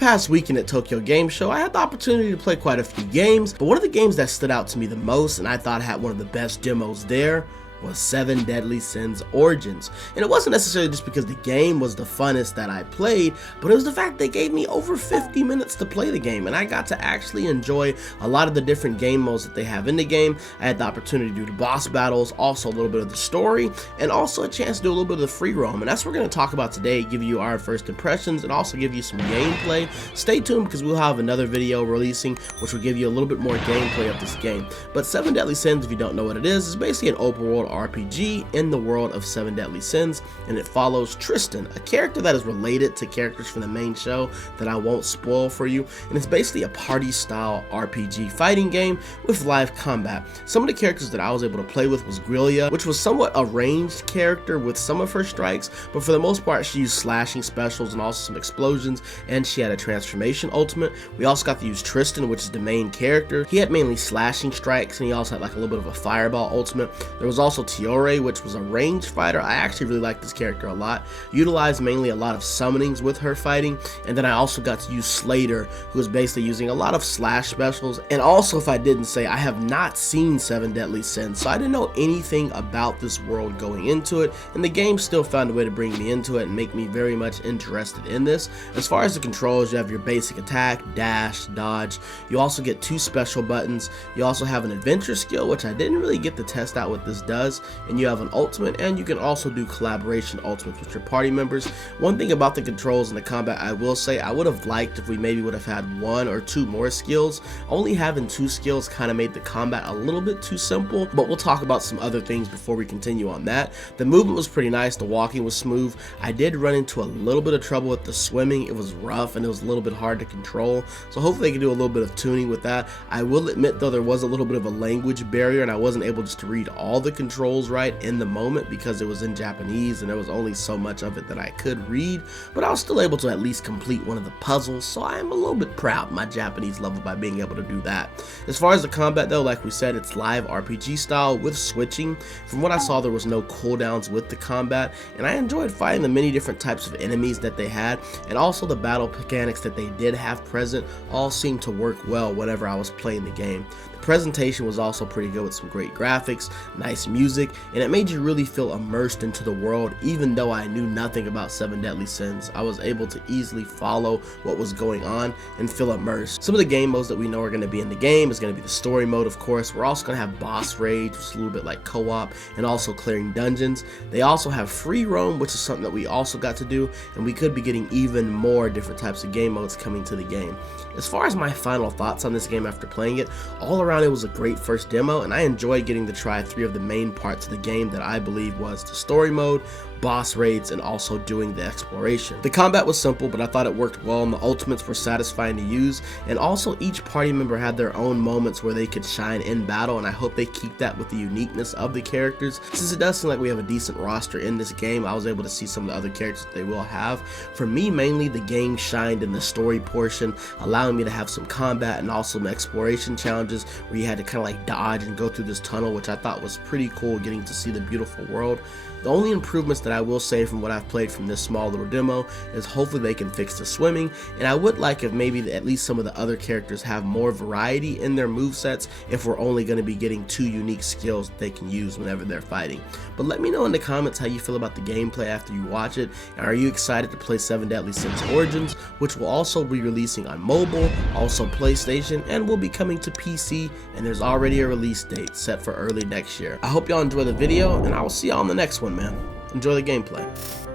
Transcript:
past weekend at Tokyo Game Show, I had the opportunity to play quite a few games, but one of the games that stood out to me the most and I thought had one of the best demos there was Seven Deadly Sins Orgins. And it wasn't necessarily just because the game was the funnest that I played, but it was the fact they gave me over 50 minutes to play the game, and I got to actually enjoy a lot of the different game modes that they have in the game. I had the opportunity to do the boss battles, also a little bit of the story, and also a chance to do a little bit of the free roam, and that's what we're going to talk about today, give you our first impressions, and also give you some gameplay. Stay tuned because we'll have another video releasing, which will give you a little bit more gameplay of this game. But Seven Deadly Sins, if you don't know what it is basically an open world RPG in the world of Seven Deadly Sins, and it follows Tristan, a character that is related to characters from the main show that I won't spoil for you, and it's basically a party style RPG fighting game with live combat. Some of the characters that I was able to play with was Grillia, which was somewhat a ranged character with some of her strikes, but for the most part she used slashing specials and also some explosions, and she had a transformation ultimate. We also got to use Tristan, which is the main character. He had mainly slashing strikes, and he also had like a little bit of a fireball ultimate. There was also Tiore, which was a ranged fighter. I actually really like this character a lot. Utilized mainly a lot of summonings with her fighting, and then I also got to use Slater, who was basically using a lot of slash specials. And also, if I didn't say, I have not seen Seven Deadly Sins, so I didn't know anything about this world going into it, and the game still found a way to bring me into it and make me very much interested in this. As far as the controls, you have your basic attack, dash, dodge. You also get two special buttons. You also have an adventure skill, which I didn't really get to test out what this does, and you have an ultimate, and you can also do collaboration ultimates with your party members. One thing about the controls and the combat, I will say I would have liked if we maybe would have had one or two more skills. Only having two skills kind of made the combat a little bit too simple, but we'll talk about some other things before we continue on that. The movement was pretty nice, the walking was smooth. I did run into a little bit of trouble with the swimming. It was rough and it was a little bit hard to control, so hopefully they can do a little bit of tuning with that. I will admit though, there was a little bit of a language barrier and I wasn't able just to read all the controls right in the moment because it was in Japanese and there was only so much of it that I could read, but I was still able to at least complete one of the puzzles, so I am a little bit proud of my Japanese level by being able to do that. As far as the combat though, like we said, it's live RPG style with switching. From what I saw, there was no cooldowns with the combat, and I enjoyed fighting the many different types of enemies that they had, and also the battle mechanics that they did have present all seemed to work well whenever I was playing the game. The presentation was also pretty good with some great graphics, nice music, and it made you really feel immersed into the world. Even though I knew nothing about Seven Deadly Sins, I was able to easily follow what was going on and feel immersed. Some of the game modes that we know are going to be in the game is going to be the story mode, of course. We're also going to have boss raids, which is a little bit like co-op, and also clearing dungeons. They also have free roam, which is something that we also got to do, and we could be getting even more different types of game modes coming to the game. As far as my final thoughts on this game after playing it, all around it was a great first demo, and I enjoyed getting to try three of the main parts of the game that I believe was the story mode, boss raids, and also doing the exploration. The combat was simple, but I thought it worked well, and the ultimates were satisfying to use, and also each party member had their own moments where they could shine in battle, and I hope they keep that with the uniqueness of the characters. Since it does seem like we have a decent roster in this game, I was able to see some of the other characters that they will have. For me, mainly the game shined in the story portion, allowing me to have some combat and also some exploration challenges where you had to kind of like dodge and go through this tunnel, which I thought was pretty cool, getting to see the beautiful world. The only improvements that I will say from what I've played from this small little demo is hopefully they can fix the swimming, and I would like if maybe at least some of the other characters have more variety in their movesets if we're only going to be getting two unique skills that they can use whenever they're fighting. But let me know in the comments how you feel about the gameplay after you watch it, and are you excited to play Seven Deadly Sins Origins, which will also be releasing on mobile, also PlayStation, and will be coming to PC, and there's already a release date set for early next year. I hope y'all enjoy the video, and I will see y'all on the next one, man. Enjoy the gameplay.